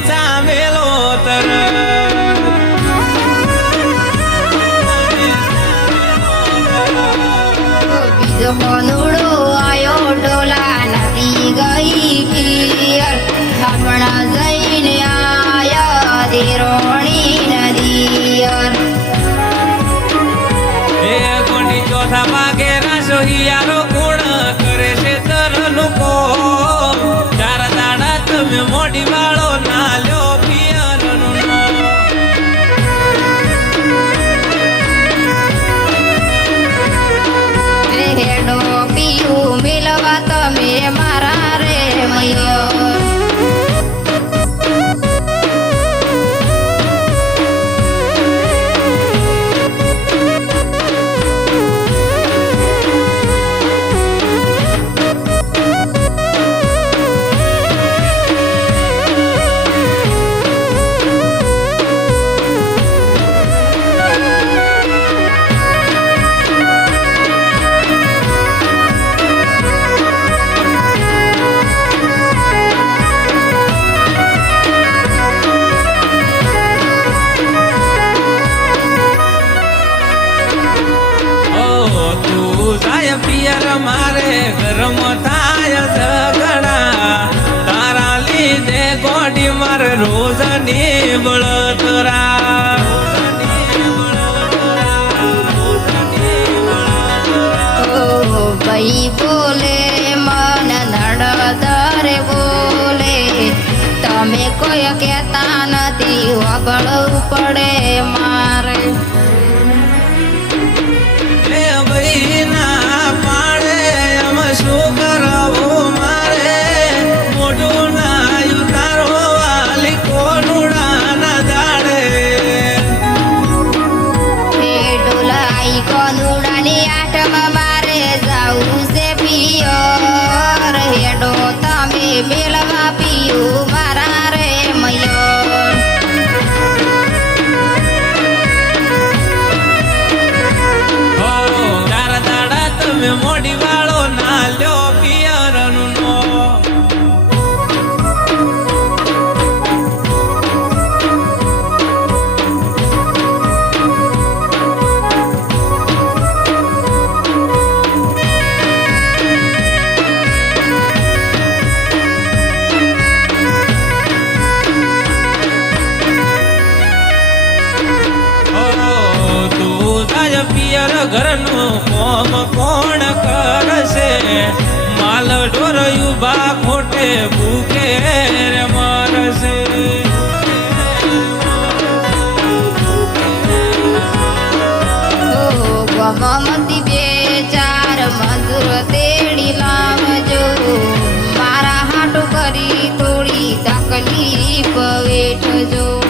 ચામેલો તર બીજો કોનુડો આયો ડોલા નદી ગઈ પિયર હમણા જઈને આયા દેરોણી નદીયર એ કોની ચોથા ભાગે રાસો હિયારો ગુણ કરે છે તરનું કો ચાર દાડા તમે મોડી વાળો ના લ્યો પિયરનું હેડો પીયું મિલવા તમે મારા રે મયો પિયર મારે ગરમ થાય ઝઘડા તારા લીધે ગોડી મારે રોજ ની બળતરા ભાઈ બોલે મન નડદરે બોલે તમે કોઈ કહેતા નથી વગળવું પડે મારે શું કરાવું મારે મોઢું ના ઉતારો વાલી કોનુડા ના દાડે ડોલાઈ કોનુડાની આઠમાં મારે જાવું છે પિયર હેડો તમે મેળવા પીયું મારા રે મયો ચાર દાડા તમે મોડી વાળો ના લ્યો પિયરનું નો પિયર ઘરનું કોમ કોણ કરશે માલ ઢોર યુભા ખોટે ભૂખે રે મરશે ગમતી બે ચાર મજૂર તેડી લાવજો મારા હાટું કરી થોડી તકલીફ વેઠજો